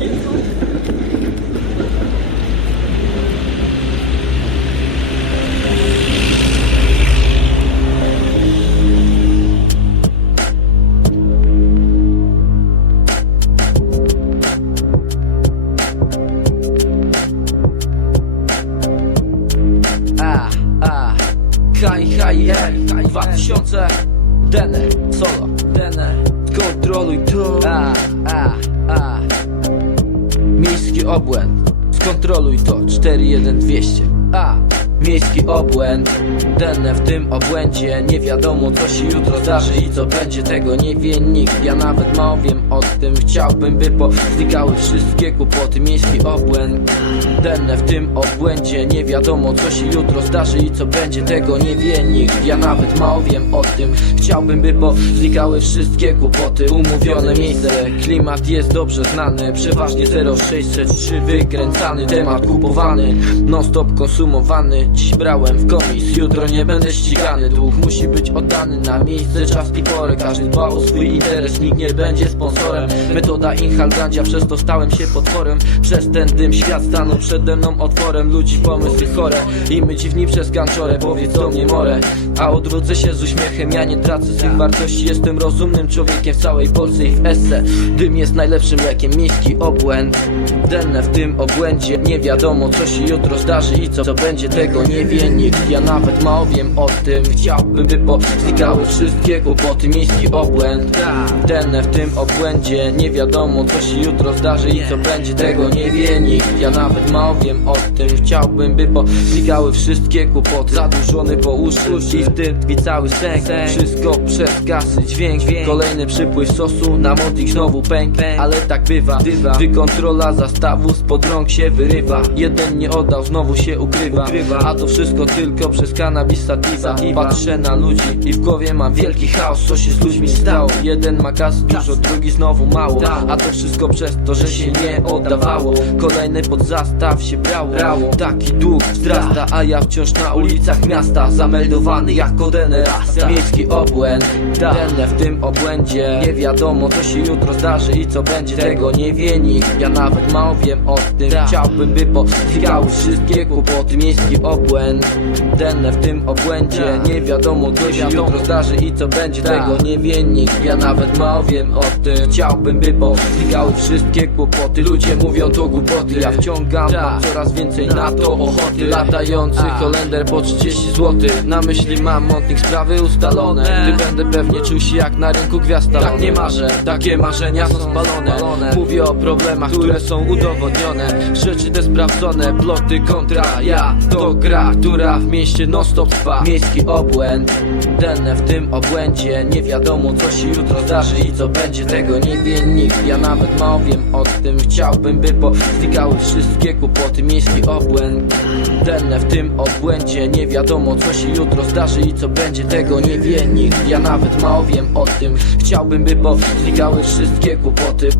Hej, 2000 Dene, solo, Dene. Kontroluj to. A, a, a Miejski obłęd. Skontroluj to. 41200 A Miejski obłęd Denne w tym obłędzie. Nie wiadomo co się jutro zdarzy I co będzie tego nie wie nikt. Ja nawet mało wiem o tym. Chciałbym by poznikały wszystkie kłopoty Miejski obłęd Denne w tym obłędzie. Nie wiadomo co się jutro zdarzy I co będzie tego nie wie nikt. Ja nawet mało wiem o tym. Chciałbym by poznikały wszystkie kłopoty Umówione miejsce Klimat jest dobrze znany. Przeważnie 0603 wykręcany. Temat kupowany Non stop konsumowany Dziś brałem w komis Jutro nie będę ścigany. Dług musi być oddany na miejsce Czas i porę. Każdy dba o swój interes Nikt nie będzie sponsorem. Metoda inhal gandzia Przez to stałem się potworem. Przez ten dym świat stanął przede mną otworem. Ludzi pomysły chore I my dziwni przez ganczorę Powiedz do mnie more. A odwrócę się z uśmiechem Ja nie tracę swych wartości. Jestem rozumnym człowiekiem w całej Polsce i w Esse Dym jest najlepszym lekiem Miejski obłęd. Denne w tym obłędzie Nie wiadomo co się jutro zdarzy I co, co będzie tego nie wie nikt. Ja nawet mało wiem o tym. Chciałbym by poznikały wszystkie kłopoty Miejski obłęd. Denne w tym obłędzie Nie wiadomo co się jutro zdarzy I co będzie. Tego nie wie nikt. Ja nawet mało wiem o tym. Chciałbym by poznikały wszystkie kłopoty Zadłużony po uszy. I w tym tkwi cały sęk Wszystko przez kasy dźwięk. Kolejny przypływ sosu Na modlik znowu pęk. Ale tak bywa. Gdy kontrola zastawu Spod rąk się wyrywa. Jeden nie oddał Znowu się ukrywa A to wszystko tylko przez cannabis sativa Patrzę na ludzi i w głowie mam wielki chaos. Co się z ludźmi stało? Jeden ma kasy dużo, drugi znowu mało. A to wszystko przez to, że się nie oddawało. Kolejny pod zastaw się brało. Taki dług wzrasta, a ja wciąż na ulicach miasta. Zameldowany jako denerasta. Miejski obłęd, denne w tym obłędzie. Nie wiadomo co się jutro zdarzy i co będzie. Tego nie wie nikt, ja nawet mało wiem o tym. Chciałbym by pozwikały wszystkie kłopoty. Miejski obłęd, denne w tym obłędzie. Nie wiadomo co się jutro zdarzy i co będzie. Tego nie wie nikt, ja nawet mało wiem o tym. Chciałbym by pozwikały wszystkie kłopoty. Ludzie mówią to głupoty, ja wciągam mam coraz więcej na to ochoty. Latający Holender po 30 zł Na myśli mam montnik sprawy ustalone. Gdy będę pewnie czuł się jak na rynku gwiazd Tak nie marzę, takie marzenia są spalone. Mówię o problemach, które są udowodnione. Rzeczy te sprawdzone, ploty kontra ja. To gra, która w mieście non stop trwa. Miejski obłęd, denne w tym obłędzie. Nie wiadomo co się jutro zdarzy i co będzie Tego nie wie nikt, ja nawet mało wiem o tym Chciałbym by poznikały wszystkie kłopoty. Miejski obłęd, denne w tym obłędzie. Nie wiadomo co się jutro zdarzy i co będzie Tego nie wie nikt, ja nawet mało wiem o tym Chciałbym by poznikały wszystkie kłopoty